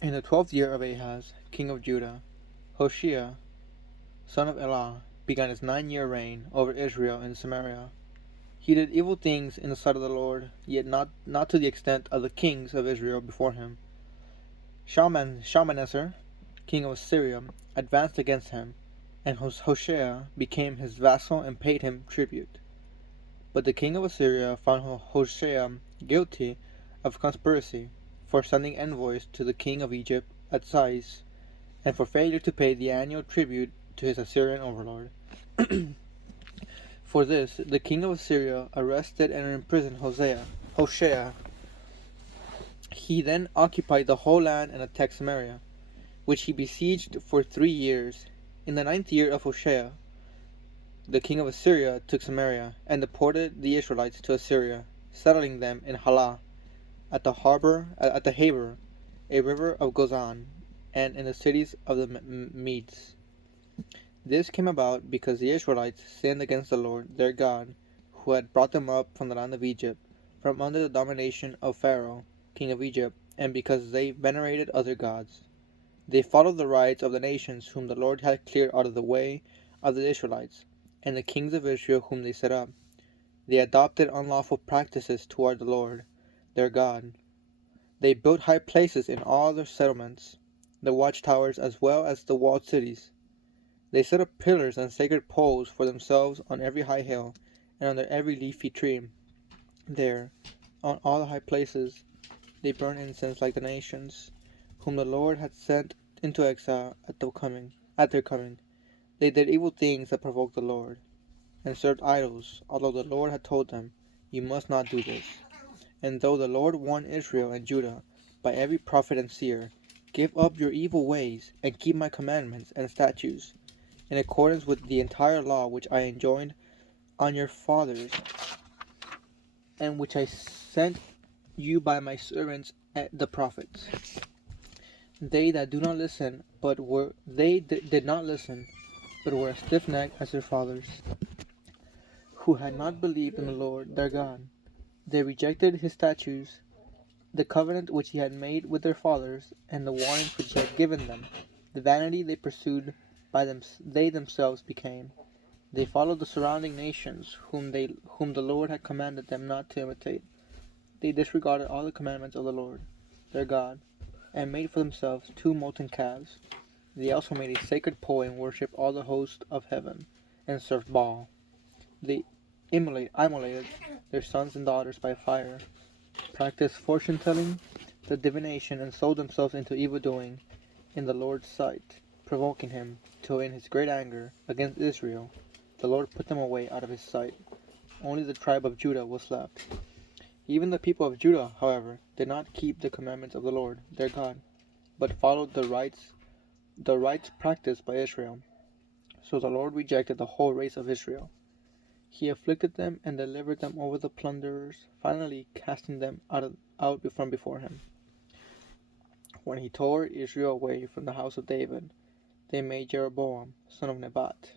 In the 12th year of Ahaz, king of Judah, Hoshea, son of Elah, began his 9-year reign over Israel in Samaria. He did evil things in the sight of the Lord, yet not to the extent of the kings of Israel before him. Shalmaneser, king of Assyria, advanced against him, and Hoshea became his vassal and paid him tribute. But the king of Assyria found Hoshea guilty of conspiracy, for sending envoys to the king of Egypt at Sais, and for failure to pay the annual tribute to his Assyrian overlord. For this, the king of Assyria arrested and imprisoned Hoshea. He then occupied the whole land and attacked Samaria, which he besieged for 3 years. In the 9th year of Hoshea, the king of Assyria took Samaria, and deported the Israelites to Assyria, settling them in Halah, at the Habor, a river of Gozan, and in the cities of the Medes. This came about because the Israelites sinned against the Lord their God, who had brought them up from the land of Egypt, from under the domination of Pharaoh, king of Egypt, and because they venerated other gods. They followed the rites of the nations whom the Lord had cleared out of the way of the Israelites, and the kings of Israel whom they set up. They adopted unlawful practices toward the Lord their God. They built high places in all their settlements, the watchtowers as well as the walled cities. They set up pillars and sacred poles for themselves on every high hill, and under every leafy tree. There, on all the high places, they burned incense like the nations, whom the Lord had sent into exile at their coming. They did evil things that provoked the Lord, and served idols, although the Lord had told them, "You must not do this." And though the Lord warned Israel and Judah by every prophet and seer, "Give up your evil ways, and keep my commandments and statutes, in accordance with the entire law which I enjoined on your fathers, and which I sent you by my servants the prophets." They that do not listen, but were they did not listen, but were as stiff-necked as their fathers, who had not believed in the Lord their God. They rejected his statutes, the covenant which he had made with their fathers, and the warnings which he had given them. The vanity they pursued they themselves became. They followed the surrounding nations, whom the Lord had commanded them not to imitate. They disregarded all the commandments of the Lord their God, and made for themselves 2 molten calves. They also made a sacred pole and worshipped all the host of heaven, and served Baal. They immolated their sons and daughters by fire, practiced fortune-telling, the divination, and sold themselves into evil-doing in the Lord's sight, provoking him, till in his great anger against Israel, the Lord put them away out of his sight. Only the tribe of Judah was left. Even the people of Judah, however, did not keep the commandments of the Lord their God, but followed the rites practiced by Israel. So the Lord rejected the whole race of Israel. He afflicted them and delivered them over the plunderers, finally casting them out from before him. When he tore Israel away from the house of David, they made Jeroboam, son of Nebat,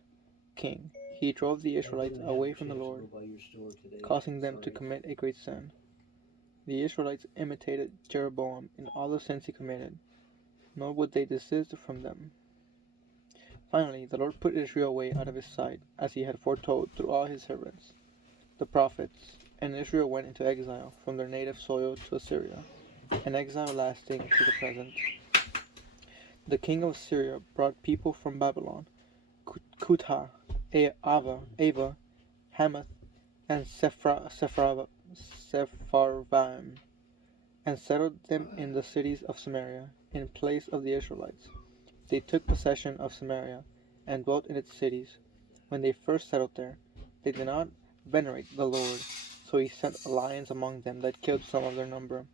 king. He drove the Israelites away from the Lord, causing them to commit a great sin. The Israelites imitated Jeroboam in all the sins he committed, nor would they desist from them. Finally, the Lord put Israel away out of his sight, as he had foretold through all his servants, the prophets, and Israel went into exile from their native soil to Assyria, an exile lasting to the present. The king of Assyria brought people from Babylon, Cutha, Ava, Hamath, and Sepharvaim, and settled them in the cities of Samaria, in place of the Israelites. They took possession of Samaria, and dwelt in its cities. When they first settled there, they did not venerate the Lord, so he sent lions among them that killed some of their number.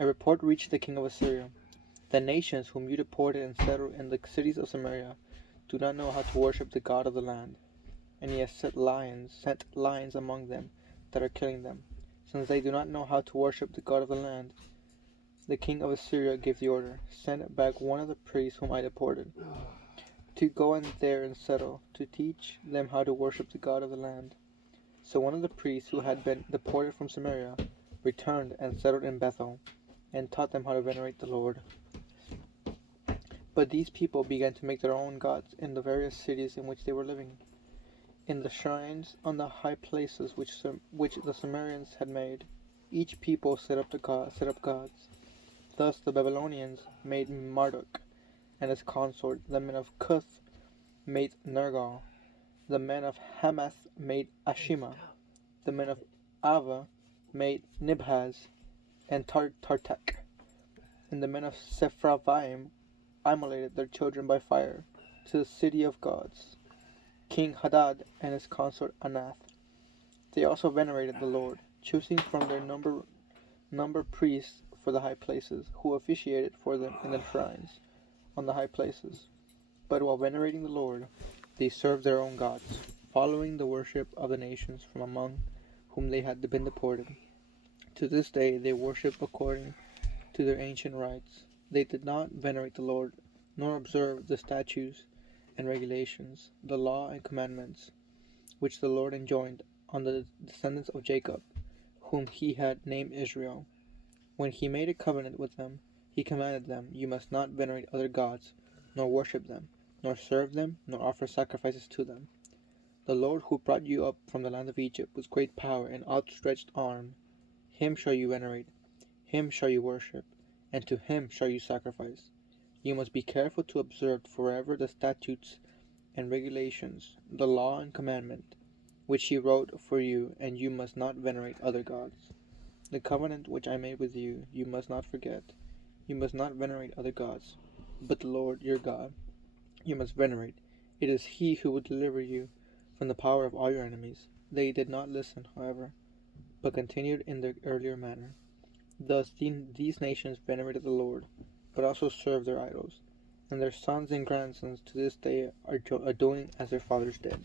A report reached the king of Assyria: "The nations whom you deported and settled in the cities of Samaria do not know how to worship the God of the land, and he has sent lions among them that are killing them. Since they do not know how to worship the God of the land, the king of Assyria gave the order, 'Send back one of the priests whom I deported, to go in there and settle, to teach them how to worship the God of the land.' So one of the priests who had been deported from Samaria returned and settled in Bethel, and taught them how to venerate the Lord. But these people began to make their own gods in the various cities in which they were living. In the shrines on the high places which the Sumerians had made, each people set up gods. Thus the Babylonians made Marduk and his consort. The men of Cuth made Nergal. The men of Hamath made Ashima. The men of Ava made Nibhaz and Tartak. And the men of Sepharvaim immolated their children by fire to the city of gods, King Hadad and his consort Anath. They also venerated the Lord, choosing from their number priests for the high places, who officiated for them in the shrines on the high places. But while venerating the Lord, they served their own gods, following the worship of the nations from among whom they had been deported. To this day they worship according to their ancient rites. They did not venerate the Lord, nor observe the statutes and regulations, the law and commandments, which the Lord enjoined on the descendants of Jacob, whom he had named Israel. When he made a covenant with them, he commanded them, "You must not venerate other gods, nor worship them, nor serve them, nor offer sacrifices to them. The Lord who brought you up from the land of Egypt with great power and outstretched arm, him shall you venerate, him shall you worship, and to him shall you sacrifice. You must be careful to observe forever the statutes and regulations, the law and commandment, which he wrote for you, and you must not venerate other gods. The covenant which I made with you, you must not forget. You must not venerate other gods, but the Lord your God you must venerate. It is he who will deliver you from the power of all your enemies." They did not listen, however, but continued in their earlier manner. Thus these nations venerated the Lord, but also served their idols, and their sons and grandsons to this day are doing as their fathers did.